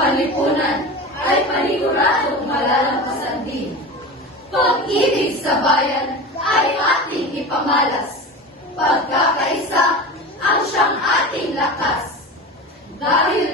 panlipunan ay paniguradong malalampasan din. Pag-ibig sa bayan ay ating ipamalas. Pagkakaisa ang siyang ating lakas. Dahil